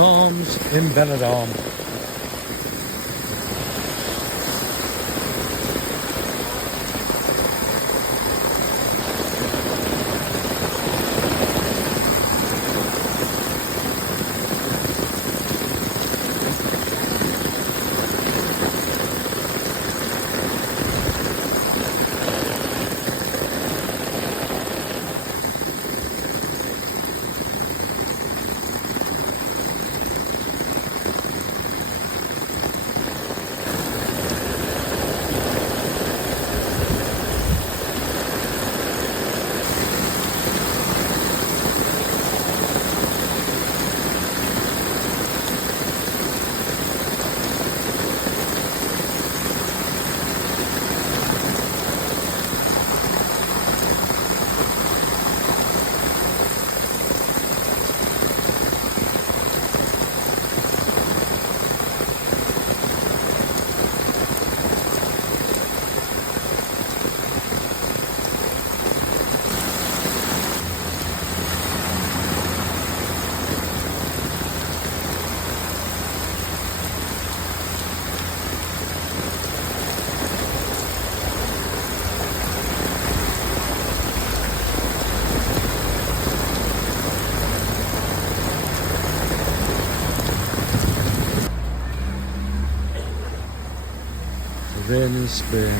Storms in Benidorm. Rain in Spain.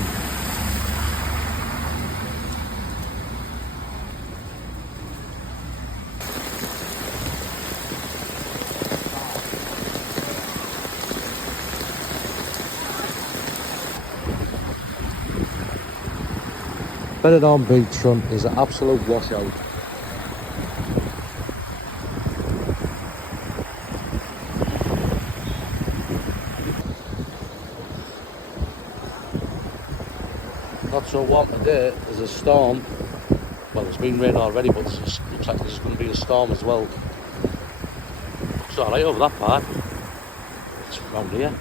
Benidorm beachfront is an absolute washout. Not so warm today, there's a storm. Well, it's been rain already, but looks like there's going to be a storm as well. It's alright over that part. It's round here.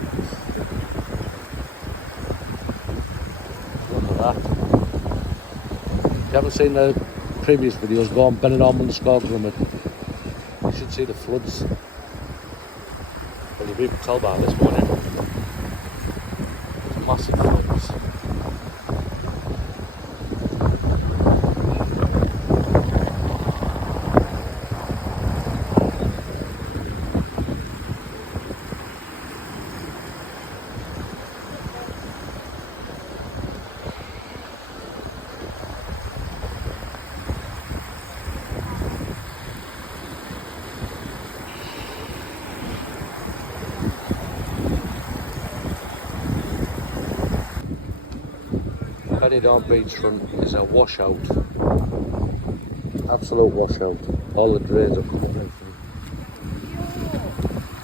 Look at that. If you haven't seen the previous videos, go on Benidorm_Grummet. You should see the floods. Well, you'll be able to tell by this morning. There's massive floods. Benidorm beachfront is a washout. Absolute washout. All the drains are coming through.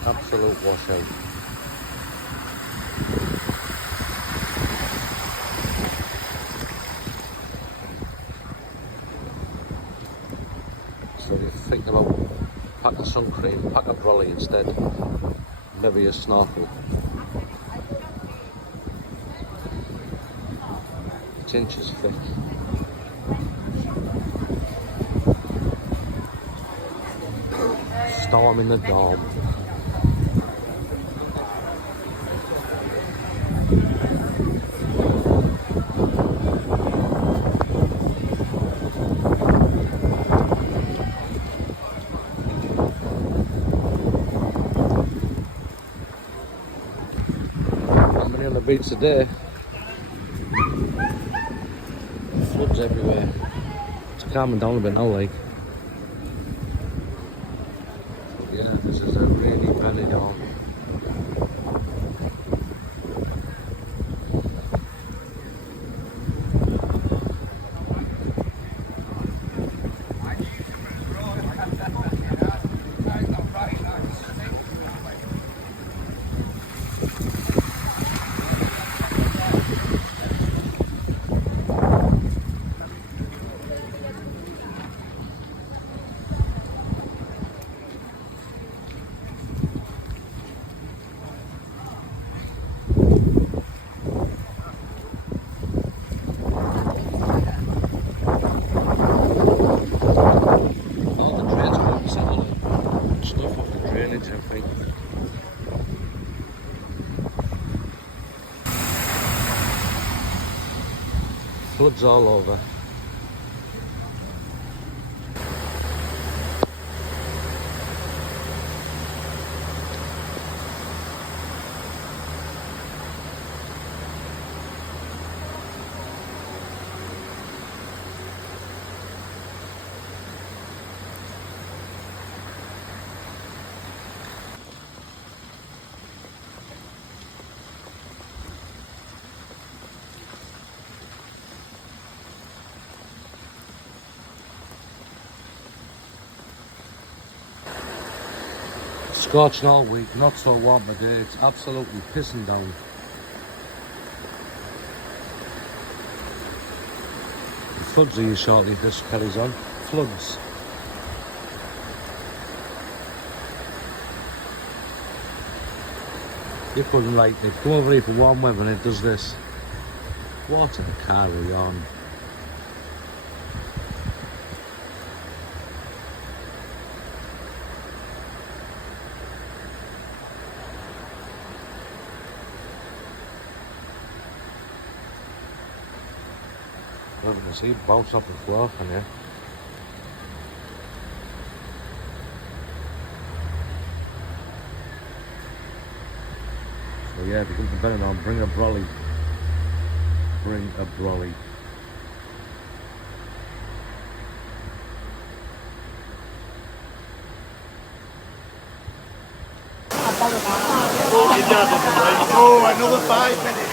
Absolute washout. So if you're thinking about pack of sun cream, pack a brolly instead. Never your snorkel. 8 inches thick. Storm in the dorm. Not many on the beach today. Floods everywhere. It's calming down a bit now, like. Yeah, this is a really Benidorm. Floods all over. Scorching all week, not so warm today, it's absolutely pissing down. The floods are here shortly if this carries on. Floods. You couldn't like it. Come over here for warm weather and it does this. Water the car are you on? You can see it bounce off the floor, can you? So yeah, if you come to Benidorm, bring a brolly. Bring a brolly. Oh, another 5 minutes.